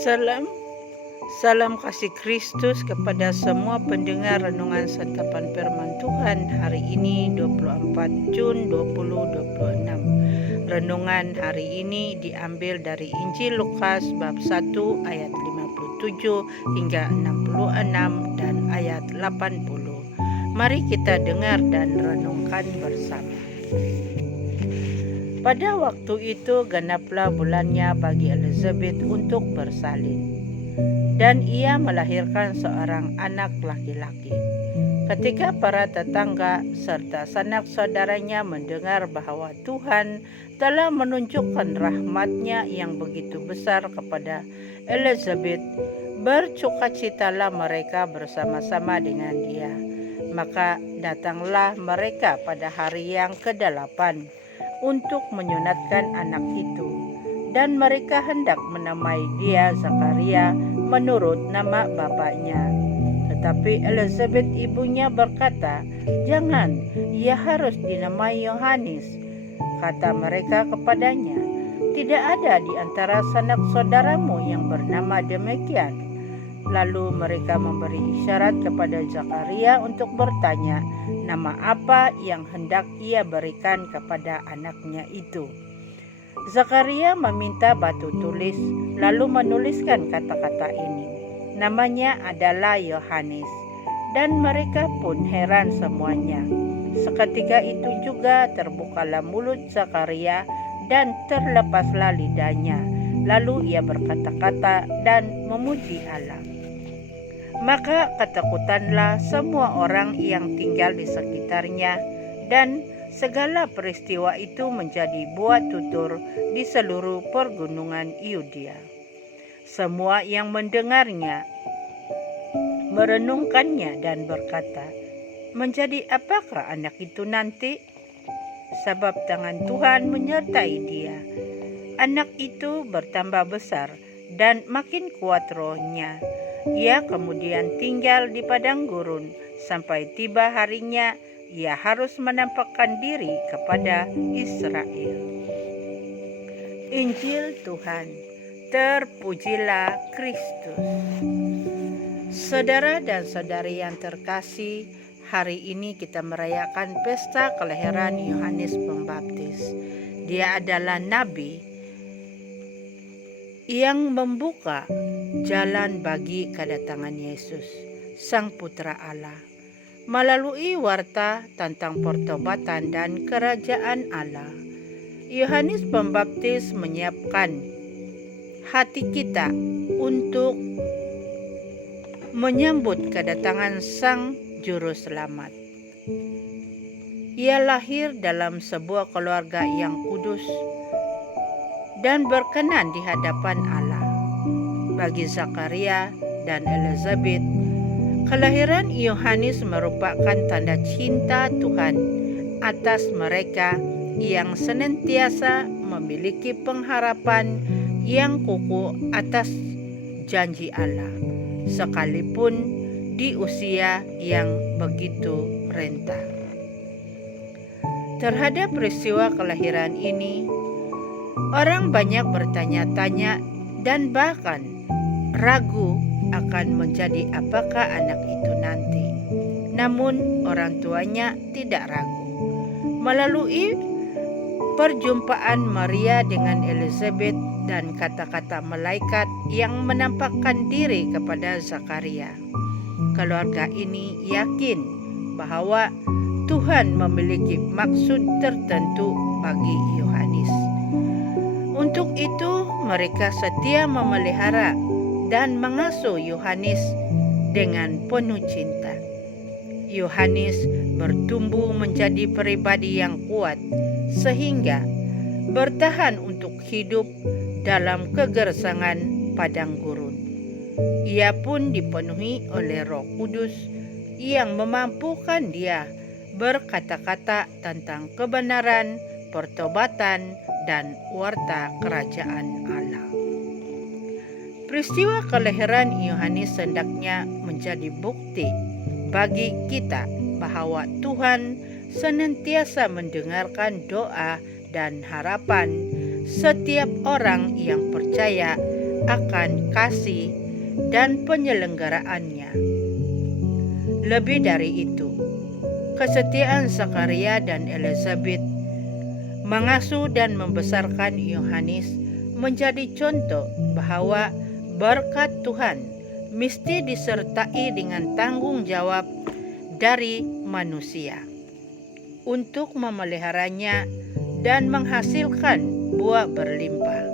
Salam, salam kasih Kristus kepada semua pendengar renungan santapan firman Tuhan hari ini 24 Jun 2026. Renungan hari ini diambil dari Injil Lukas bab 1 ayat 57 hingga 66 dan ayat 80. Mari kita dengar dan renungkan bersama. Pada waktu itu genaplah bulannya bagi Elizabeth untuk bersalin, dan ia melahirkan seorang anak laki-laki. Ketika para tetangga serta sanak saudaranya mendengar bahwa Tuhan telah menunjukkan rahmat-Nya yang begitu besar kepada Elizabeth, bersukacitalah mereka bersama-sama dengan dia. Maka datanglah mereka pada hari yang ke-8 untuk menyunatkan anak itu, dan mereka hendak menamai dia Zakaria menurut nama bapaknya. Tetapi Elizabeth ibunya berkata, "Jangan, ia harus dinamai Yohanes." Kata mereka kepadanya, "Tidak ada di antara sanak saudaramu yang bernama demikian." Lalu mereka memberi isyarat kepada Zakaria untuk bertanya nama apa yang hendak ia berikan kepada anaknya itu. Zakaria meminta batu tulis, lalu menuliskan kata-kata ini. Namanya adalah Yohanes, dan mereka pun heran semuanya. Seketika itu juga terbukalah mulut Zakaria dan terlepaslah lidahnya. Lalu ia berkata-kata dan memuji Allah. Maka ketakutanlah semua orang yang tinggal di sekitarnya, dan segala peristiwa itu menjadi buah tutur di seluruh pergunungan Yudea. Semua yang mendengarnya merenungkannya dan berkata, "Menjadi apakah anak itu nanti? Sebab tangan Tuhan menyertai dia." Anak itu bertambah besar dan makin kuat rohnya. Ia kemudian tinggal di padang gurun sampai tiba harinya ia harus menampakkan diri kepada Israel. Injil Tuhan, terpujilah Kristus. Saudara dan saudari yang terkasih, hari ini kita merayakan pesta kelahiran Yohanes Pembaptis. Dia adalah nabi yang membuka jalan bagi kedatangan Yesus, Sang Putra Allah, melalui warta tentang pertobatan dan kerajaan Allah. Yohanes Pembaptis menyiapkan hati kita untuk menyambut kedatangan Sang Juru Selamat. Ia lahir dalam sebuah keluarga yang kudus dan berkenan di hadapan Allah. Bagi Zakaria dan Elizabeth, kelahiran Yohanes merupakan tanda cinta Tuhan atas mereka yang senantiasa memiliki pengharapan yang kukuh atas janji Allah, sekalipun di usia yang begitu renta. Terhadap peristiwa kelahiran ini, orang banyak bertanya-tanya dan bahkan ragu akan menjadi apakah anak itu nanti. Namun orang tuanya tidak ragu. Melalui perjumpaan Maria dengan Elizabeth dan kata-kata malaikat yang menampakkan diri kepada Zakaria, keluarga ini yakin bahwa Tuhan memiliki maksud tertentu bagi Yohanes. Untuk itu mereka setia memelihara dan mengasuh Yohanes dengan penuh cinta. Yohanes bertumbuh menjadi pribadi yang kuat sehingga bertahan untuk hidup dalam kegersangan padang gurun. Ia pun dipenuhi oleh Roh Kudus yang memampukan dia berkata-kata tentang kebenaran, pertobatan, dan warta kerajaan Allah. Peristiwa kelahiran Yohanes hendaknya menjadi bukti bagi kita bahwa Tuhan senantiasa mendengarkan doa dan harapan setiap orang yang percaya akan kasih dan penyelenggaraannya. Lebih dari itu, kesetiaan Zakaria dan Elizabeth mengasuh dan membesarkan Yohanes menjadi contoh bahwa berkat Tuhan mesti disertai dengan tanggung jawab dari manusia untuk memeliharanya dan menghasilkan buah berlimpah.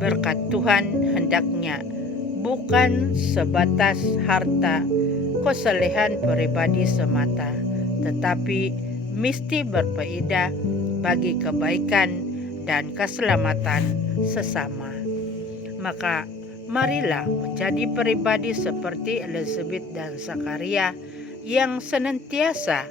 Berkat Tuhan hendaknya bukan sebatas harta kesalehan pribadi semata, tetapi mesti berfaedah bagi kebaikan dan keselamatan sesama. Maka marilah menjadi pribadi seperti Elizabeth dan Zakaria yang senantiasa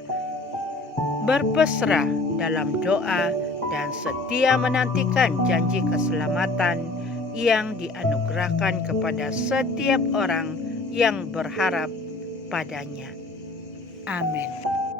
berpasrah dalam doa dan setia menantikan janji keselamatan yang dianugerahkan kepada setiap orang yang berharap padanya. Amin.